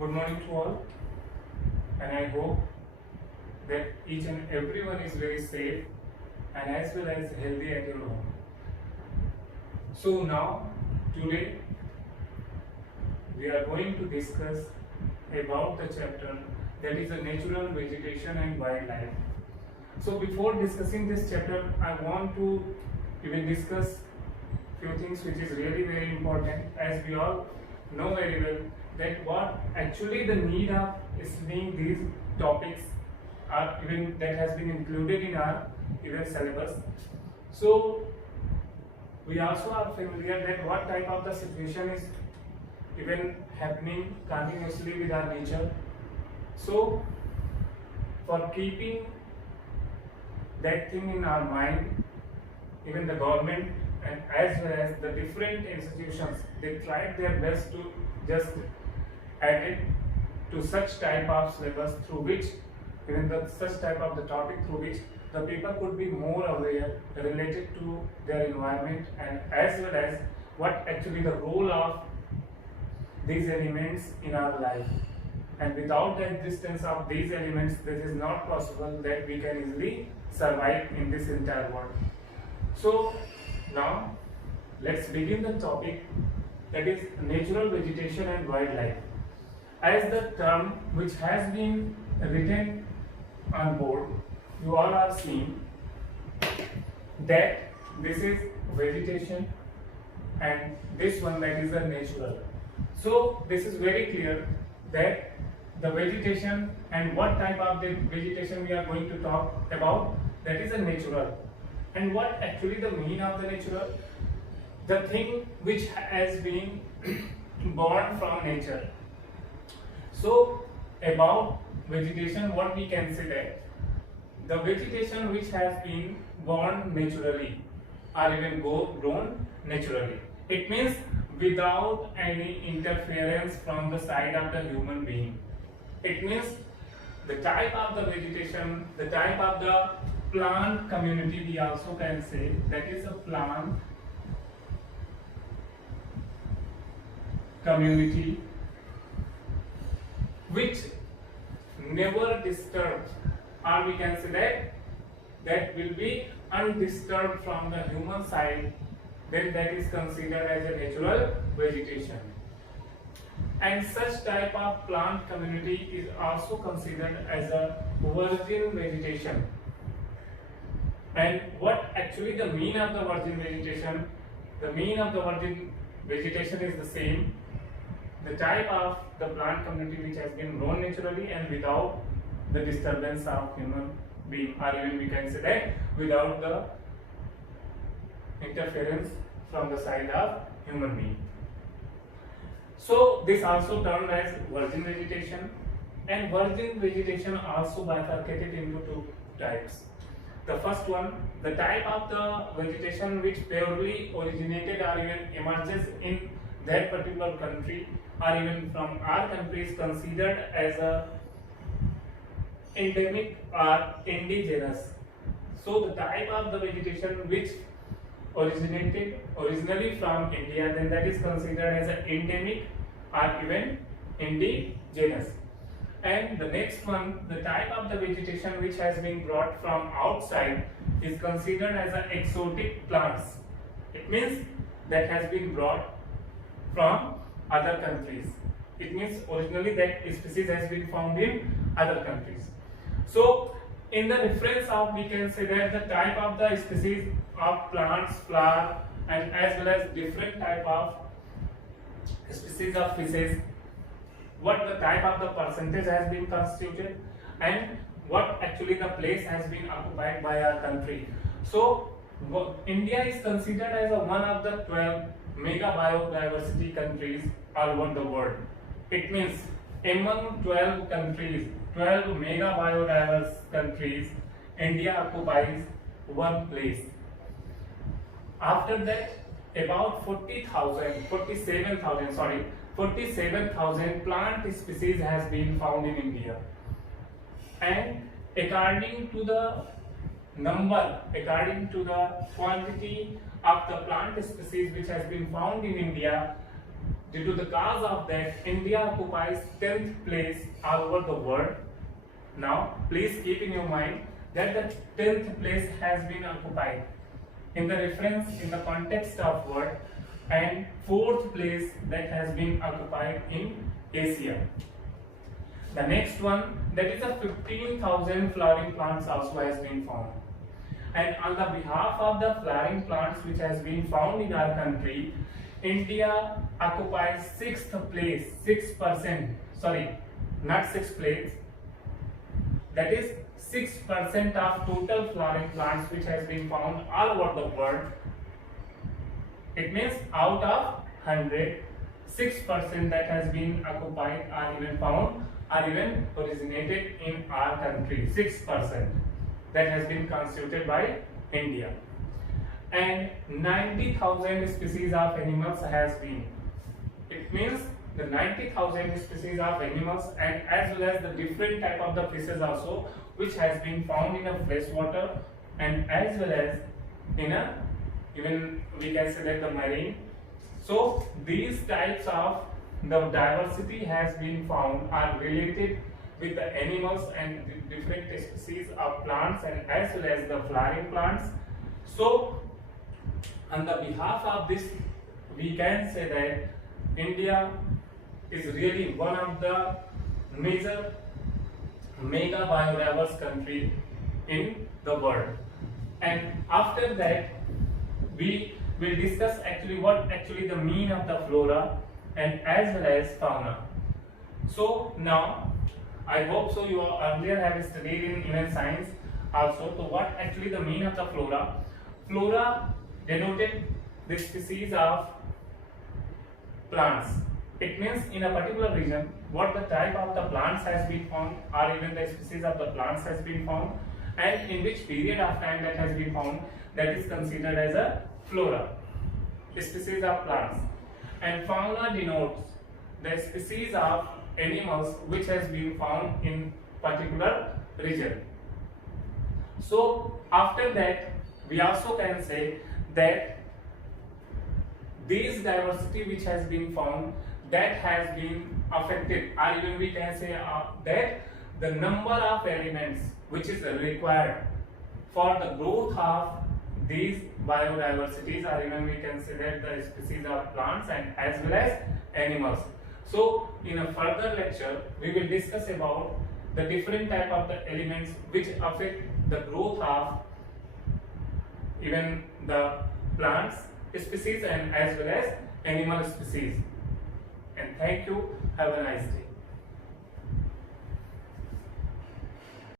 Good morning to all, and I hope that each and everyone is very safe and as well as healthy at your home. So now, today, we are going to discuss about the chapter that is the natural vegetation and wildlife. So before discussing this chapter, I want to even discuss few things which is really very important, as we all know very well that what actually the need of studying these topics are even that has been included in our even syllabus. So we also are familiar that what type of the situation is even happening continuously with our nature. So for keeping that thing in our mind, even the government and as well as the different institutions, they tried their best to just add it to such type of syllabus through which even such type of the topic through which the people could be more aware related to their environment and as well as what actually the role of these elements in our life. And without the existence of these elements, this is not possible that we can easily survive in this entire world. So now let's begin the topic, that is natural vegetation and wildlife. As the term which has been written on board, you all are seeing that this is vegetation and this one that is the natural. So this is very clear that the vegetation and what type of the vegetation we are going to talk about, that is a natural. And what actually the meaning of the natural? The thing which has been born from nature. So about vegetation, what we can say that the vegetation which has been born naturally or even grown naturally. It means without any interference from the side of the human being. It means the type of the vegetation, the type of the plant community, we also can say that is a plant community which never disturbed, or we can say that will be undisturbed from the human side, then that is considered as a natural vegetation. And such type of plant community is also considered as a virgin vegetation. And what actually the mean of the virgin vegetation? The mean of the virgin vegetation is the same. The type of the plant community which has been grown naturally and without the disturbance of human being, or even we can say that without the interference from the side of human being. So this also termed as virgin vegetation, and virgin vegetation also bifurcated into two types. The first one, the type of the vegetation which purely originated or even emerges in that particular country or even from our country, is considered as a endemic or indigenous. So the type of the vegetation which originated originally from India, then that is considered as an endemic or even indigenous. And the next one, the type of the vegetation which has been brought from outside, is considered as an exotic plants. It means that has been brought from other countries. It means originally that species has been found in other countries. So in the reference of, we can say that the type of the species of plants, flower, and as well as different type of species of fishes, what the type of the percentage has been constituted and what actually the place has been occupied by our country. So India is considered as one of the 12 mega biodiversity countries all over the world. It means among 12 countries, 12 mega biodiverse countries, India occupies one place. After that, about 47,000 plant species has been found in India. And according to the quantity of the plant species which has been found in India, due to the cause of that, India occupies 10th place all over the world. Now, please keep in your mind that the 10th place has been occupied in the reference in the context of world, and 4th place that has been occupied in Asia. The next one, that is a 15,000 flowering plants also has been found. And on the behalf of the flowering plants which has been found in our country, India occupies 6th place, 6%, sorry, not 6th place, that is 6% of total flowering plants which has been found all over the world. It means out of 100, 6% that has been occupied are even found, are even originated in our country. 6% that has been constituted by India. And 90,000 species of animals has been. It means the 90,000 species of animals and as well as the different type of the fishes also which has been found in a fresh water and as well as in a, even we can say that the marine. So these types of the diversity has been found are related with the animals and the different species of plants and as well as the flowering plants. So on the behalf of this, we can say that India is really one of the major mega biodiverse country in the world. And after that, we will discuss actually what actually the mean of the flora and as well as fauna. So now, I hope so you earlier have studied in even science also. So what actually the mean of the flora? Flora denoted the species of plants. It means in a particular region what the type of the plants has been found or even the species of the plants has been found and in which period of time that has been found, that is considered as a flora, species of plants. And fauna denotes the species of animals which has been found in particular region. So after that, we also can say that this diversity which has been found, that has been affected, or even we can say that the number of elements which is required for the growth of these biodiversities, or even we can say that the species of plants and as well as animals. So in a further lecture, we will discuss about the different type of the elements which affect the growth of even the plants species and as well as animal species. And thank you. Have a nice day.